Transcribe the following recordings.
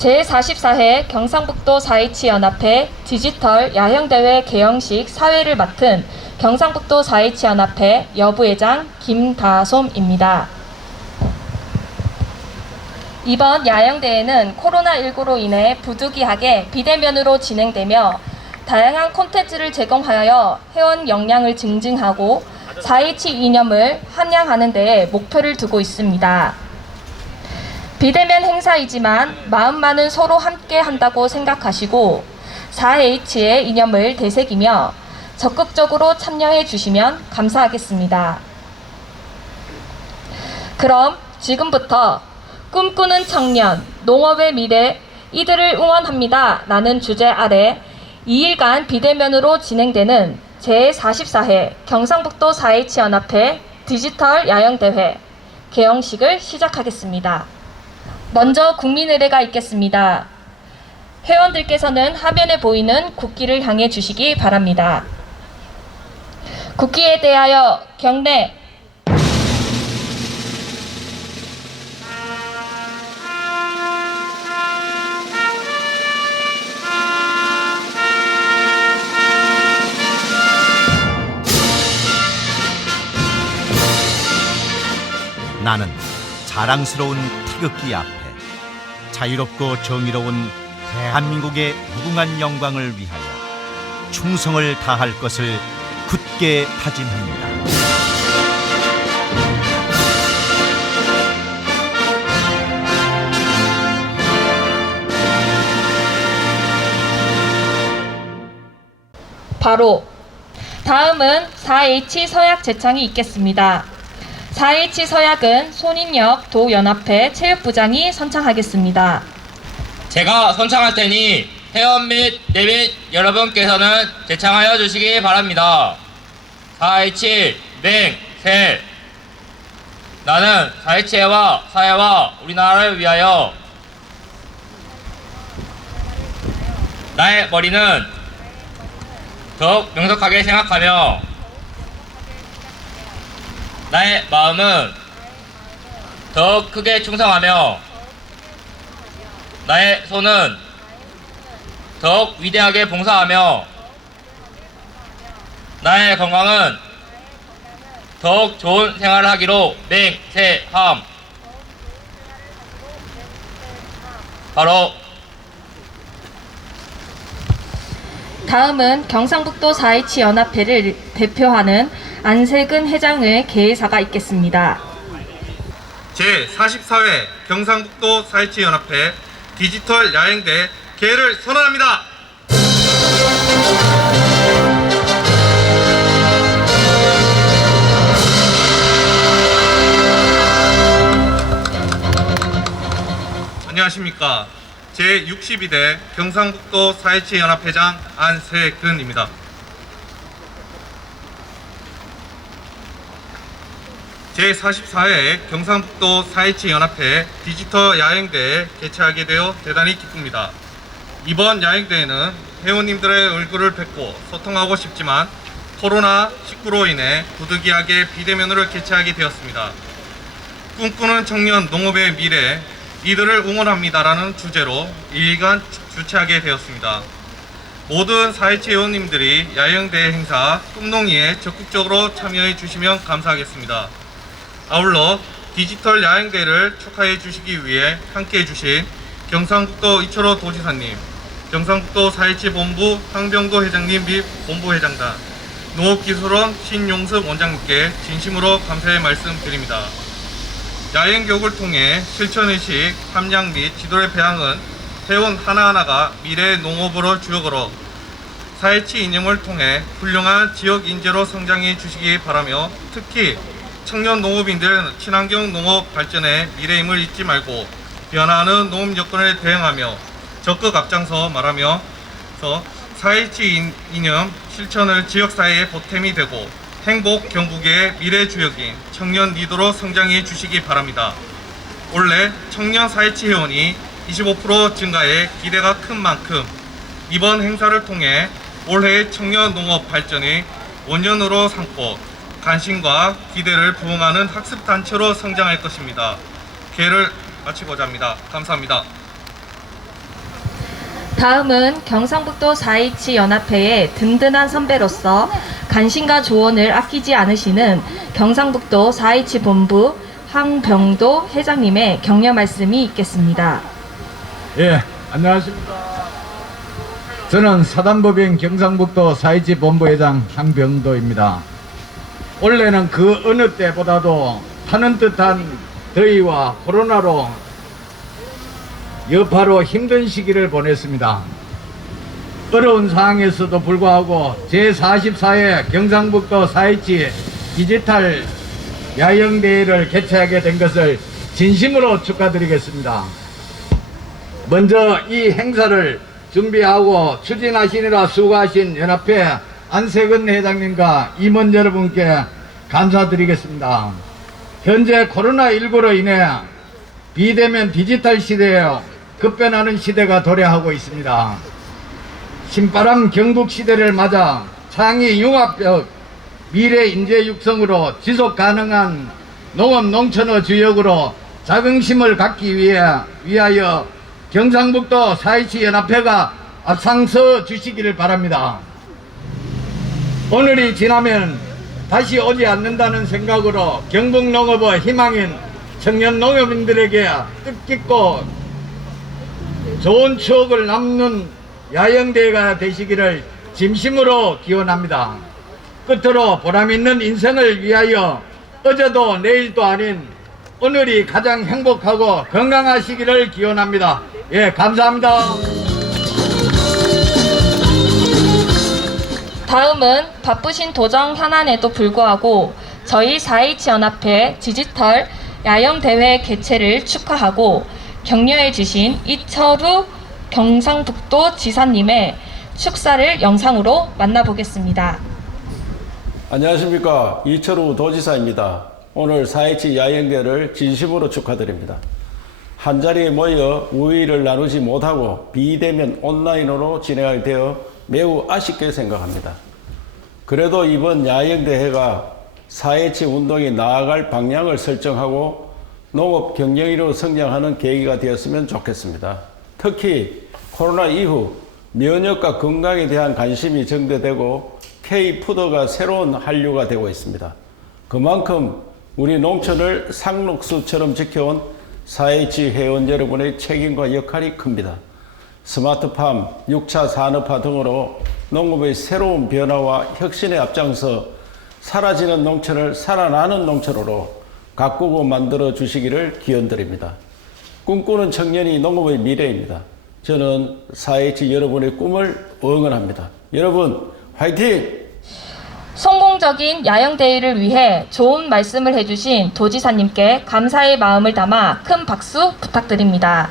제44회 경상북도 4.27 연합회 디지털 야형대회 개영식 사회를 맡은 경상북도 4.27 연합회 여부회장 김다솜입니다. 이번 야영대회는 코로나19로 인해 부득이하게 비대면으로 진행되며 다양한 콘텐츠를 제공하여 회원 역량을 증진하고 4.27 이념을 함양하는 데에 목표를 두고 있습니다. 비대면 행사이지만 마음만은 서로 함께 한다고 생각하시고 4H의 이념을 되새기며 적극적으로 참여해 주시면 감사하겠습니다. 그럼 지금부터 꿈꾸는 청년, 농업의 미래, 이들을 응원합니다. 라는 주제 아래 2일간 비대면으로 진행되는 제44회 경상북도 4H 연합회 디지털 야영대회 개영식을 시작하겠습니다. 먼저 국민 의례가 있겠습니다. 회원들께서는 화면에 보이는 국기를 향해 주시기 바랍니다. 국기에 대하여 경례 나는 자랑스러운 태극기 앞에 자유롭고 정의로운 대한민국의 무궁한 영광을 위하여 충성을 다할 것을 굳게 다짐합니다. 바로 다음은 4H 서약 제창이 있겠습니다. 4H 서약은 손인역 도연합회 체육부장이 선창하겠습니다. 제가 선창할 테니 회원 및 내빈 여러분께서는 제창하여 주시기 바랍니다. 427 맹, 세 나는 427와 사회와 우리나라를 위하여 나의 머리는 더욱 명석하게 생각하며 나의 마음은 더욱 크게 충성하며 나의 손은 더욱 위대하게 봉사하며 나의 건강은 더욱 좋은 생활을 하기로 맹세함. 바로 다음은 경상북도 4H 연합회를 대표하는 안세근 회장의 개회사가 있겠습니다. 제44회 경상북도 4.27 연합회 디지털 야행대 개회를 선언합니다. 안녕하십니까. 제62대 경상북도 4.27 연합회장 안세근입니다. 제44회 경상북도 4.27 연합회 디지털 야행대에 개최하게 되어 대단히 기쁩니다. 이번 야행대회는 회원님들의 얼굴을 뵙고 소통하고 싶지만 코로나19로 인해 부득이하게 비대면으로 개최하게 되었습니다. 꿈꾸는 청년 농업의 미래, 이들을 응원합니다라는 주제로 2일간 주최하게 되었습니다. 모든 4.27 회원님들이 야영대회 행사 꿈농이에 적극적으로 참여해 주시면 감사하겠습니다. 아울러 디지털 야행대를 축하해 주시기 위해 함께 해 주신 경상북도 이철호 도지사님, 경상북도 4.27 본부 황병도 회장님 및 본부회장단, 농업기술원 신용섭 원장님께 진심으로 감사의 말씀 드립니다. 야행 교육을 통해 실천의식, 함량 및 지도의 배양은 회원 하나하나가 미래의 농업으로 주역으로 4.27 이념을 통해 훌륭한 지역 인재로 성장해 주시기 바라며 특히 청년 농업인들 친환경 농업 발전에 미래임을 잊지 말고 변화하는 농업 여건에 대응하며 적극 앞장서 말하며 4.27 이념 실천을 지역사회의 보탬이 되고 행복 경북의 미래 주역인 청년 리더로 성장해 주시기 바랍니다. 올해 청년 4.27 회원이 25% 증가해 기대가 큰 만큼 이번 행사를 통해 올해의 청년 농업 발전이 원년으로 삼고 관심과 기대를 부응하는 학습단체로 성장할 것입니다. 개를 마치고자 합니다. 감사합니다. 다음은 경상북도 4H 연합회의 든든한 선배로서 관심과 조언을 아끼지 않으시는 경상북도 4H 본부 황병도 회장님의 격려 말씀이 있겠습니다. 예, 안녕하십니까. 저는 사단법인 경상북도 사이지 본부회장 황병도입니다. 올해는 그 어느 때보다도 하는 듯한 더위와 코로나로 여파로 힘든 시기를 보냈습니다. 어려운 상황에서도 불구하고 제44회 경상북도 사이지 디지털 야영대회를 개최하게 된 것을 진심으로 축하드리겠습니다. 먼저 이 행사를 준비하고 추진하시느라 수고하신 연합회 안세근 회장님과 임원 여러분께 감사드리겠습니다. 현재 코로나19로 인해 비대면 디지털 시대에 급변하는 시대가 도래하고 있습니다. 신바람 경북 시대를 맞아 창의 융합적 미래 인재 육성으로 지속 가능한 농업 농촌의 주역으로 자긍심을 갖기 위해 위하여 경상북도 사이치 연합회가 앞장서 주시기를 바랍니다. 오늘이 지나면 다시 오지 않는다는 생각으로 경북 농업의 희망인 청년 농업인들에게 뜻깊고 좋은 추억을 남는 야영대회가 되시기를 진심으로 기원합니다. 끝으로 보람있는 인생을 위하여 어제도 내일도 아닌 오늘이 가장 행복하고 건강하시기를 기원합니다. 예, 감사합니다. 다음은 바쁘신 도정 현안에도 불구하고 저희 4H 연합회 디지털 야영 대회 개최를 축하하고 격려해 주신 이철우 경상북도 지사님의 축사를 영상으로 만나보겠습니다. 안녕하십니까 이철우 도지사입니다. 오늘 4.27 야영대를 진심으로 축하드립니다. 한자리에 모여 우위를 나누지 못하고 비대면 온라인으로 진행하게 되어 매우 아쉽게 생각합니다. 그래도 이번 야영대회가 4.27 운동이 나아갈 방향을 설정하고 농업 경영으로 성장하는 계기가 되었으면 좋겠습니다. 특히 코로나 이후 면역과 건강에 대한 관심이 증대되고 K푸드가 새로운 한류가 되고 있습니다. 그만큼 우리 농촌을 상록수처럼 지켜온 4H 회원 여러분의 책임과 역할이 큽니다. 스마트팜, 6차 산업화 등으로 농업의 새로운 변화와 혁신에 앞장서 사라지는 농촌을 살아나는 농촌으로 가꾸고 만들어 주시기를 기원드립니다. 꿈꾸는 청년이 농업의 미래입니다. 저는 4H 여러분의 꿈을 응원합니다. 여러분, 화이팅! 성공적인 야영 대회를 위해 좋은 말씀을 해주신 도지사님께 감사의 마음을 담아 큰 박수 부탁드립니다.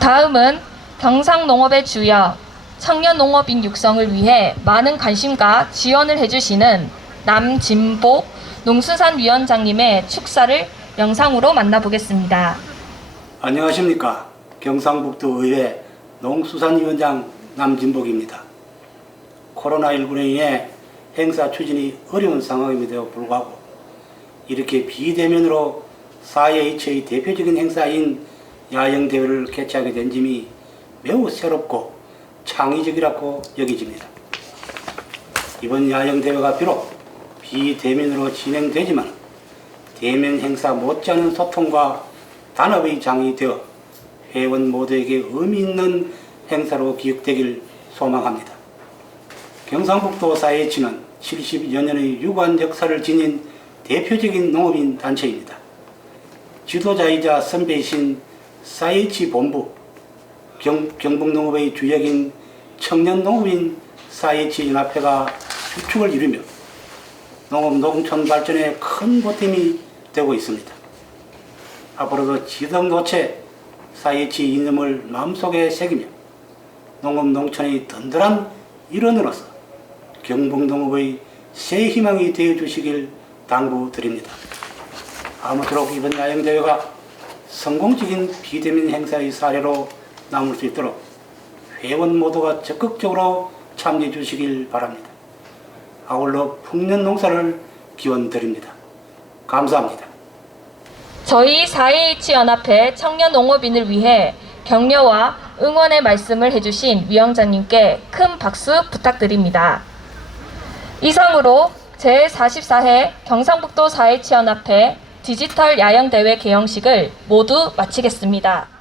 다음은 경상농업의 주역 청년 농업인 육성을 위해 많은 관심과 지원을 해주시는 남진복 농수산위원장님의 축사를 영상으로 만나보겠습니다. 안녕하십니까. 경상북도 의회 농수산위원장 남진복입니다. 코로나19로 인해 행사 추진이 어려운 상황임에도 불구하고 이렇게 비대면으로 4H의 대표적인 행사인 야영대회를 개최하게 된 점이 매우 새롭고 창의적이라고 여겨집니다. 이번 야영대회가 비록 비대면으로 진행되지만 대면 행사 못지않은 소통과 단합의 장이 되어 회원 모두에게 의미 있는 행사로 기억되길 소망합니다. 경상북도 4H는 70여 년의 유관 역사를 지닌 대표적인 농업인 단체입니다. 지도자이자 선배이신 4H 본부, 경, 경북농업의 주역인 청년농업인 4H 연합회가 주축을 이루며 농업 농촌 발전에 큰 보탬이 되고 있습니다. 앞으로도 지덕노체 4H 이념을 마음속에 새기며 농업 농촌의 든든한 일원으로서 경북농업의 새 희망이 되어 주시길 당부드립니다. 아무쪼록 이번 야영대회가 성공적인 비대면 행사의 사례로 남을 수 있도록 회원 모두가 적극적으로 참여해 주시길 바랍니다. 아울러 풍년 농사를 기원 드립니다. 감사합니다. 저희 4H 연합회 청년 농업인을 위해 격려와 응원의 말씀을 해주신 위원장님께 큰 박수 부탁드립니다. 이상으로 제44회 경상북도 4.H연합회 디지털 야영대회 개영식을 모두 마치겠습니다.